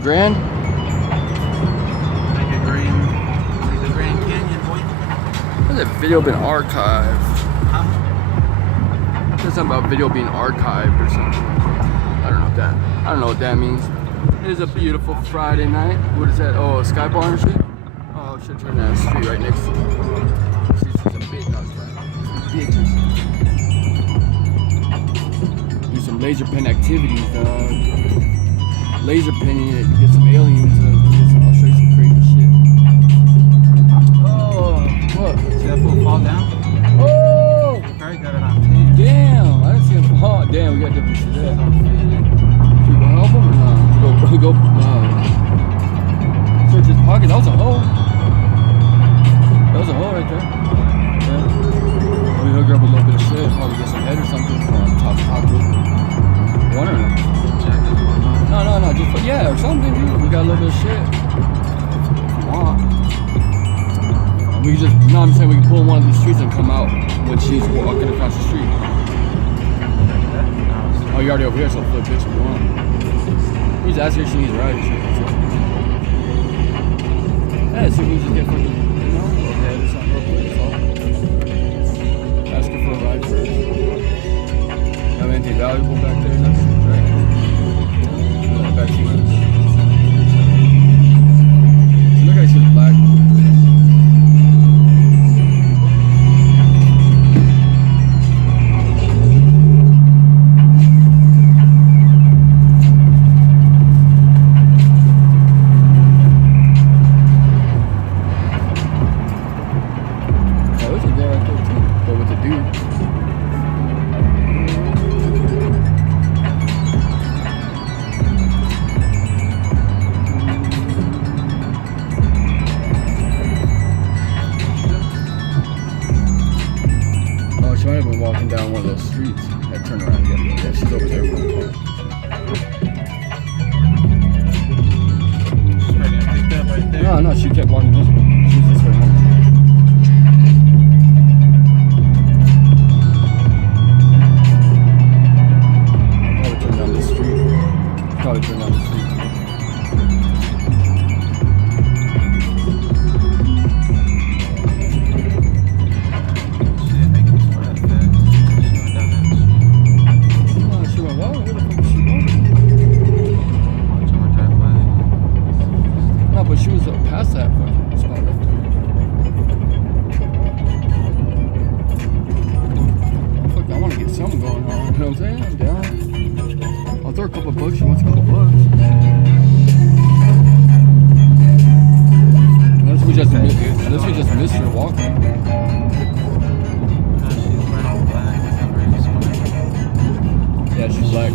Grand? Like the Grand Canyon, boy. Has that video been archived? Huh? There's something about video being archived or something. I don't know what that means. It is a beautiful Friday night. What is that? Oh, a Sky Bar and shit? Oh, I should turn that street right next to me. She's a bitch outside. Bitches. Do some laser pen activities, dog. Laser penning it, get some aliens. I'll show you some crazy shit. Oh, what? See that fool fall down? Oh! Probably got it on tape. Damn, I didn't see him fall. Damn, we got different shit there. It's on film. Should we go help him or not? Go search his pocket. That was a hole. That was a hole right there. Yeah. We hook her up a little bit of shit. Probably get some head or something for on top pocket. One or not? No, just yeah, or something, dude. We got a little bit of shit. If you want. We can just, I'm saying we can pull one of these streets and come out when she's walking across the street. Oh, you're already over here, so flip bitch if you want. We just ask her if she needs a ride and shit. Yeah, see if we can just get fucking, a little head or something real quick, that's all. Ask her for a ride first. Have anything valuable back there? Nothing, right? Back to you. So look at she's black. She might have been walking down one of those streets. I turned around and get her. Yeah, she's over there with the car. She's probably gonna pick that right there. No, she kept walking this way. She's this way home. Probably turn down this street. Probably turn down the street. But she was past that fucking spot right there. Oh, fuck, I want to get something going on. You know what I'm saying? I'm down. I'll throw a couple of bucks. She wants a couple of bucks. Unless we just missed her walking. Yeah, she's black.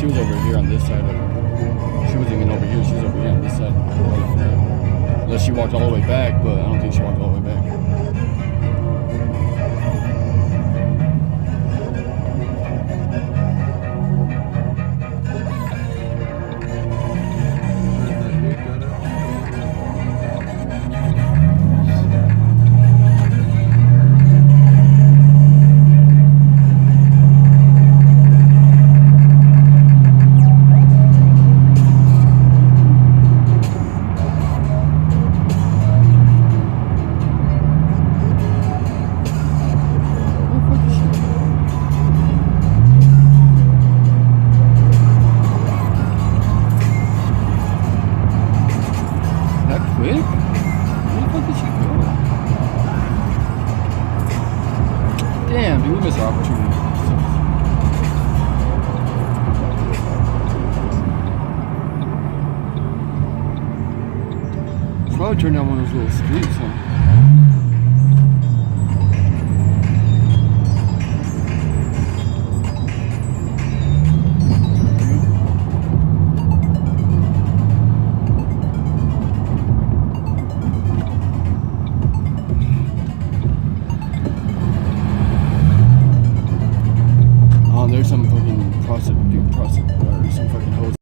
She was over here on this side of it. She wasn't even over here, she was over here on this side. Unless she walked all the way back, but I don't think she walked all the way back. Where the fuck did she go? Damn, dude, we missed our opportunity. Probably turned down one of those little streets, huh?